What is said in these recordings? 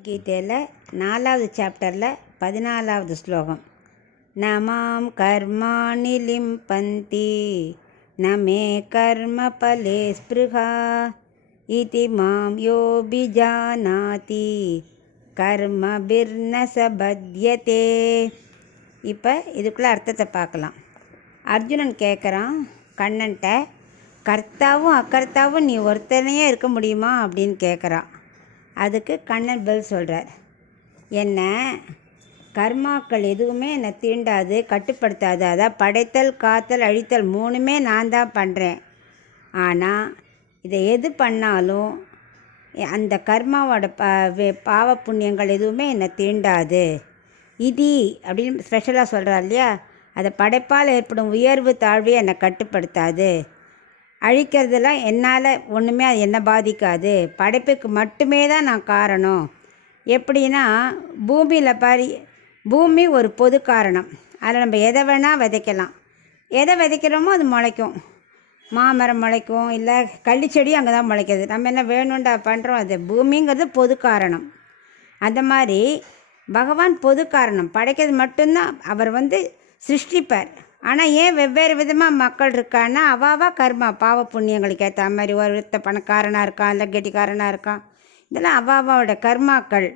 பகவத்கீதையில் 4வது சாப்டரில் 14வது ஸ்லோகம். நமாம் கர்மாணி லிம்பந்தி நமே கர்ம பலே ஸ்பிருஹா இதி மாம் யோபிஜானாதி கர்மபிர்ன சபத்யதே. இப்போ இதுக்குள்ளே அர்த்தத்தை பார்க்கலாம். அர்ஜுனன் கேட்குறான் கண்ணன்ட்ட, கர்த்தாவும் அக்கர்த்தாவும் நீ ஒருத்தனையே இருக்க முடியுமா அப்படின்னு கேட்குறான். அதுக்கு கண்ணன் பதில் சொல்கிறார், என்ன கர்மாக்கள் எதுவுமே என்னை தீண்டாது, கட்டுப்படுத்தாது. அதான் படைத்தல், காத்தல், அழித்தல் மூணுமே நான் தான் பண்ணுறேன். ஆனால் இதை எது பண்ணாலும் அந்த கர்மாவோட பாவ புண்ணியங்கள் எதுவுமே என்னை தீண்டாது. இதி அப்படின்னு ஸ்பெஷலாக சொல்கிறார் இல்லையா, அதை படைப்பால் ஏற்படும் உயர்வு தாழ்வு என்னை கட்டுப்படுத்தாது. அழிக்கிறதுலாம் என்னால் ஒன்றுமே அது என்ன பாதிக்காது. படைப்புக்கு மட்டுமே தான் நான் காரணம். எப்படின்னா பூமியில் பூமி ஒரு பொது காரணம். அதில் நம்ம எதை வேணால் விதைக்கலாம். எதை விதைக்கிறோமோ அது முளைக்கும். மாமரம் முளைக்கும், இல்லை கள்ளிச்செடி அங்கே தான் முளைக்குது. நம்ம என்ன வேணும்டா பண்ணுறோம். அது பூமிங்கிறது பொது காரணம். அந்த மாதிரி பகவான் பொது காரணம். படைக்கிறது மட்டும்தான் அவர் சிருஷ்டிப்பார். ஆனால் ஏன் வெவ்வேறு விதமாக மக்கள் இருக்கான்னா அவாவா கர்மா பாவ புண்ணியங்களுக்கு ஏற்ற மாதிரி ஒருத்த பணக்காரனாக இருக்கான், இல்லை கெட்டிக்காரனாக இருக்கான். இதெல்லாம் அவாவோட கர்மாக்கள்.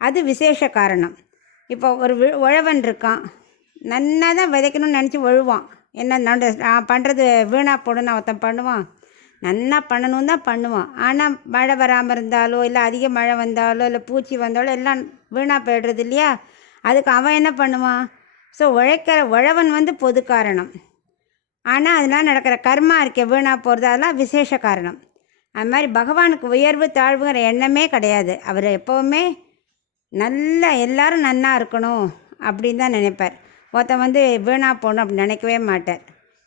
அது விசேஷ காரணம். இப்போ ஒரு உழவன் இருக்கான், நன்னா தான் விதைக்கணும்னு நினச்சி உழுவான். என்ன நான் பண்ணுறது வீணாக போடணும்னு ஒருத்தன் பண்ணுவான். நன்னா பண்ணணும் தான் பண்ணுவான். ஆனால் மழை வராமல் இருந்தாலோ, இல்லை அதிக மழை வந்தாலோ, இல்லை பூச்சி வந்தாலோ எல்லாம் வீணாக போய்டுறது இல்லையா. அதுக்கு அவன் என்ன பண்ணுவான்? ஸோ உழவன் பொது காரணம். ஆனால் அதனால் நடக்கிற கர்மா இருக்க வீணாக போகிறது அதெல்லாம் விசேஷ காரணம். அது மாதிரி பகவானுக்கு உயர்வு தாழ்வுங்கிற எண்ணமே கிடையாது. அவர் எப்போவுமே நல்லா எல்லோரும் நன்னா இருக்கணும் அப்படின்னு தான் நினைப்பார். ஒருத்தன் வீணாக போகணும் அப்படின்னு நினைக்கவே மாட்டார்.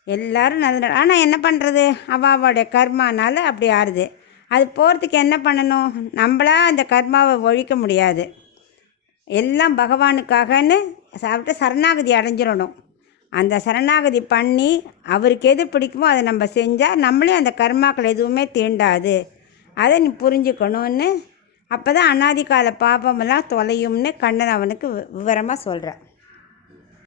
எல்லோரும் நல்ல. ஆனால் என்ன பண்ணுறது, அவாவோடைய கர்மானால் அப்படி ஆறுது. அது போகிறதுக்கு என்ன பண்ணணும்? நம்மளா அந்த கர்மாவை ஒழிக்க முடியாது. எல்லாம் பகவானுக்காகன்னு சாப்பிட்டு சரணாகதி அடைஞ்சிடணும். அந்த சரணாகதி பண்ணி அவருக்கு எது பிடிக்குமோ அதை நம்ம செஞ்சால் நம்மளே அந்த கர்மாக்கள் எதுவுமே தீண்டாது. அதை நீ புரிஞ்சுக்கணும்னு. அப்போ தான் அனாதிகால பாபமெல்லாம் தொலையும்னு கண்ணன் அவனுக்கு விவரமாக சொல்கிறான்.